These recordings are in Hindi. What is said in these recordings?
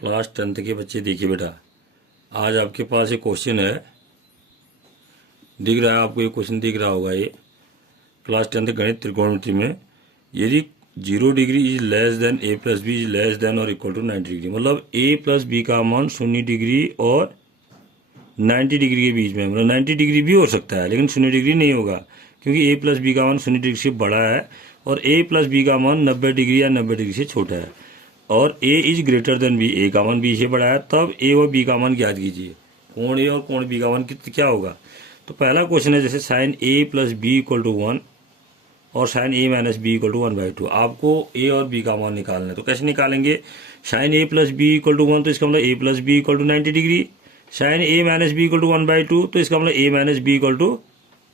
क्लास 10th के बच्चे देखिए बेटा, आज आपके पास एक क्वेश्चन है। दिख रहा है आपको, ये क्वेश्चन दिख रहा होगा। ये क्लास 10th गणित त्रिकोणमिति में यदि 0 degree is less than a plus B is less than और इक्वल टू 90 डिग्री, मतलब a प्लस बी का मान 0 डिग्री और 90 डिग्री के बीच में, मतलब 90 डिग्री भी हो सकता है लेकिन 0 डिग्री नहीं होगा, क्योंकि a प्लस बी का मान 0 डिग्री से बड़ा है और a प्लस बी का मान 90 डिग्री या 90 डिग्री से छोटा है, और a is greater than b, a का मान b से बड़ा है, तब a और b का मान ज्ञात कीजिए। कोण a और कोण b का मान क्या होगा। तो पहला क्वेश्चन है जैसे sine a plus B equal to 1 और sine a minus B equal to 1/2। आपको a और b का मान निकालना है, तो कैसे निकालेंगे। Sine a plus B equal to 1, तो इसका मतलब a plus B equal to 90 degree. Sine a minus B equal to 1/2, तो इसका मतलब a minus B equal to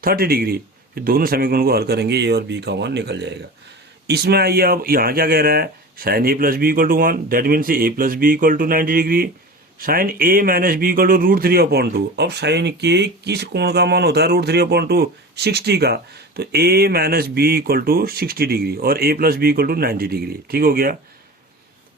30 degree. फिर दोनों समीकरणों को हल करेंगे, a और b का मान निकल जाएगा। इसमें आइए, अब यहाँ क्या कह रहा है, sine a plus B equal to 1, that means a plus B equal to 90 degree. Sine a minus B equal to √3/2। अब साइन के किस कोण का मान होता है √3/2, 60 का, तो a minus B equal to 60 degree और a plus B equal to 90 degree. ठीक हो गया।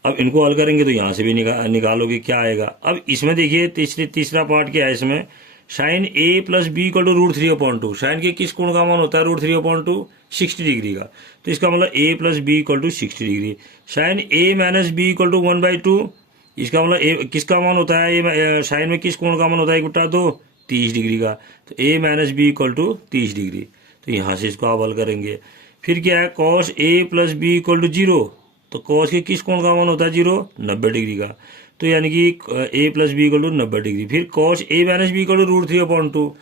अब इनको हल करेंगे तो यहाँ से भी निकालोगे क्या आएगा। अब इसमें देखिए तीसरा पार्ट क्या है इसमें, sine a plus B equal to √3/2। Sine के किस कोण का मान होता है √3/2, 60 डिग्री का, तो इसका मतलब a plus B equal to 60 degree. Sine a minus B equal to 1/2, इसका मतलब a किसका मान होता है, साइन में किस कोण का मान होता है 1/2, 30 डिग्री का, तो a minus B equal to 30 degree. तो यहाँ से इसको आप हल करेंगे। फिर क्या है, cos a plus B equal to 0, तो कॉस के किस कोण का मान होता है 0, 90 डिग्री का, तो यानी कि a plus B equal to 90 degree. फिर cos a minus B equal to √3/2,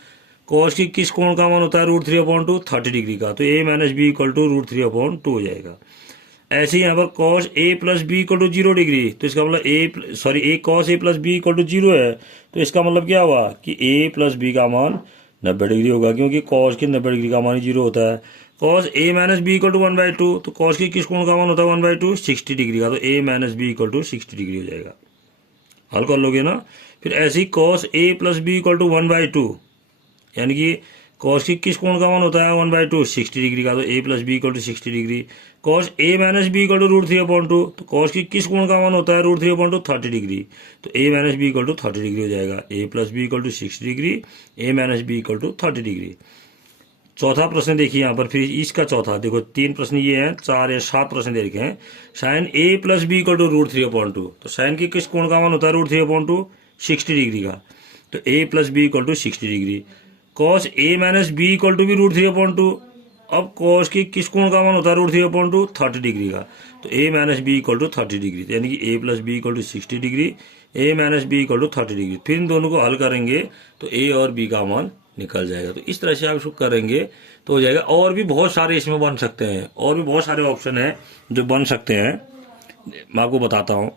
cos की किस कोण का मान होता है √3/2, 30 डिग्री का, तो a minus B equal to √3/2 हो जाएगा। ऐसे ही यहाँ पर cos a plus B equal to 0 degree, तो इसका मतलब a cos a plus B equal to 0 है, तो इसका मतलब क्या हुआ कि a प्लस बी का मान 90 डिग्री होगा, क्योंकि कॉस के 90 डिग्री का मान 0 होता है। Cos a minus B equal to 1/2, तो कॉस की किस कोण का मान होता है 1/2, 60 डिग्री का, तो a minus B equal to 60 degree हो जाएगा। हल कर लोगे ना। फिर ऐसे ही cos a plus B equal to 1/2, यानी कि कॉस की किस कोण का मान होता है 1/2, 60 डिग्री का, तो a plus B equal to 60 degree. Cos a minus B equal to √3/2, तो कॉस की किस कोण का मान होता है √3/2, 30 डिग्री, तो a minus B equal to 30 degree हो जाएगा। a plus B equal to 60 degree, a minus B equal to 30 degree. चौथा प्रश्न देखिए यहाँ पर, फिर इसका चौथा देखो, 3 प्रश्न ये हैं, 4 या 7 प्रश्न दे रखे हैं। Sine a plus B equal to √3/2, तो साइन की किस कोण का मान होता है √3/2, 60 डिग्री का, तो a plus B equal to 60 degree. Cos a minus B equal to भी √3/2, अब कॉस की किस कोण का मान होता है √3/2, 30 डिग्री का, तो a minus B equal to 30 degree, यानी कि a plus B equal to 60 degree, a minus B equal to 30 degree. फिर इन दोनों को हल करेंगे तो a और b का मान निकल जाएगा। तो इस तरह से आप इसको करेंगे तो हो जाएगा। और भी बहुत सारे इसमें बन सकते हैं, और भी बहुत सारे ऑप्शन हैं जो बन सकते हैं, मैं आपको बताता हूँ।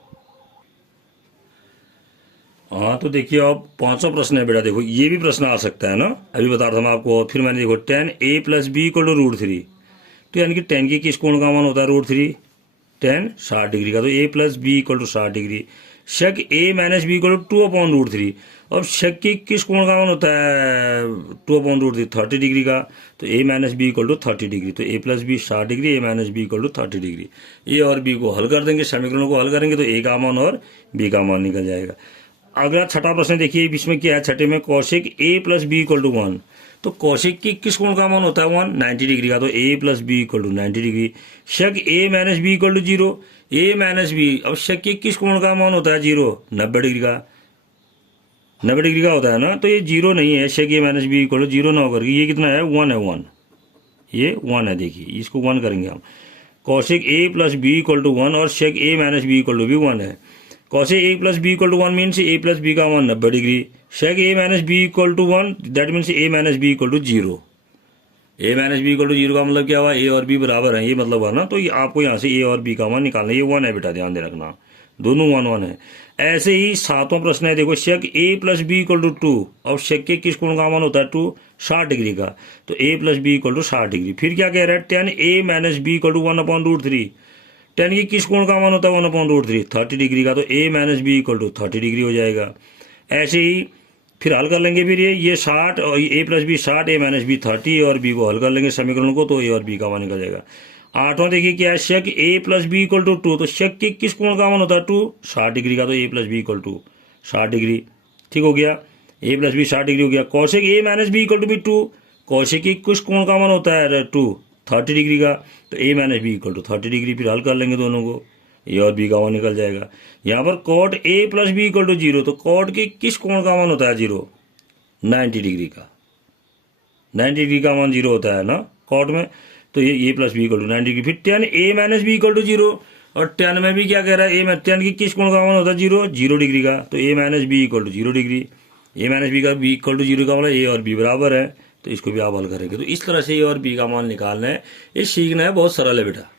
हाँ, तो देखिए अब 5वां प्रश्न है बेटा, देखो ये भी प्रश्न आ सकता है ना, अभी बता रहा था मैं आपको। और फिर मैंने देखो tan a plus B equal to √3, तो यानी कि tan की किस कोण का मान होता है √3, tan 60 डिग्री का, तो a plus B equal to 60 degree. Sec a minus B equal to 2/√3, अब शेक की किस कोण का मान होता है 2/√3, 30 डिग्री का, तो a minus B equal to 30 degree, तो a plus B 60 degree, a minus B equal to 30 degree. a और b को हल कर देंगे, समीकरणों को हल करेंगे तो a का मान और b का मान निकल जाएगा। अगला छठा प्रश्न देखिए, इसमें क्या है, छठे में cosec a plus B equal to 1, तो कौशिक की किस कोण का मान होता है 1, 90 डिग्री का, तो a plus B equal to 90 degree. Sec a minus B equal to 0, a minus B, अब शक की किस कोण का मान होता है 0, 90 डिग्री का, 90 डिग्री का होता है ना, तो ये 0 नहीं है, sec a minus B equal to 0 ना होकर ये कितना है 1 है, 1, ये 1 है। देखिए इसको 1 करेंगे हम। Cosec a plus B equal to 1 और sec a minus B equal to भी 1 है। Cosec a plus B equal to 1 means a plus B का मान 90 degree. Sec a minus B equal to 1, that means a minus B equal to 0। a minus B equal to 0 का मतलब क्या हुआ, a और b बराबर है, ये मतलब है ना। तो ये आपको यहाँ से a और b का मान निकालना है। ये 1 है बेटा, ध्यान दे रखना, दोनों 1 है। ऐसे ही 7वां प्रश्न है, देखो sec a plus B equal to 2, और शेक के किस कोण का मान होता है 2, 60 डिग्री का, तो a plus B equal to 60 degree. फिर क्या कह रहा है, tan a minus B equal to 1/√3, tan की किस कोण का मान होता है 1/√3, 30 डिग्री का, तो a minus B equal to 30 degree हो जाएगा। ऐसे ही फिर हल कर लेंगे, फिर ये 60 और a plus B 60, a minus B 30, और b को हल कर लेंगे समीकरण को, तो a और b का मान निकल जाएगा। आठवां देखिए क्या है, sec A plus B equal to 2, तो शेक के किस कोण का मान होता है 2, 60 डिग्री का, तो A plus B equal to 60 degree. ठीक हो गया, ए प्लस बी 60 डिग्री हो गया। कौशिक A minus B equal to B 2, कौशिक की किस कोण का मान होता है 2, 30 डिग्री का, तो A minus B equal to 30 degree. फिर हल कर लेंगे दोनों को, ए और बी का मान निकल जाएगा। यहाँ पर cot A plus B equal to 0, तो कॉट के किस कोण का मान होता है 0, 90 डिग्री का, 90 डिग्री का मान 0 होता है ना कॉट में, तो ये A plus B equal to 90 degree. फिर tan A minus B equal to 0, और टेन में भी क्या कह रहा है, ए में टेन की किस कोण का मान होता है 0, 0 डिग्री का, तो A minus B equal to 0 degree. A minus B का बी इक्वल टू 0 का मतलब ए और बी बराबर है, तो इसको भी आप हल करेंगे। तो इस तरह से ए और बी का मान निकालना है, ये सीखना है, बहुत सरल है बेटा।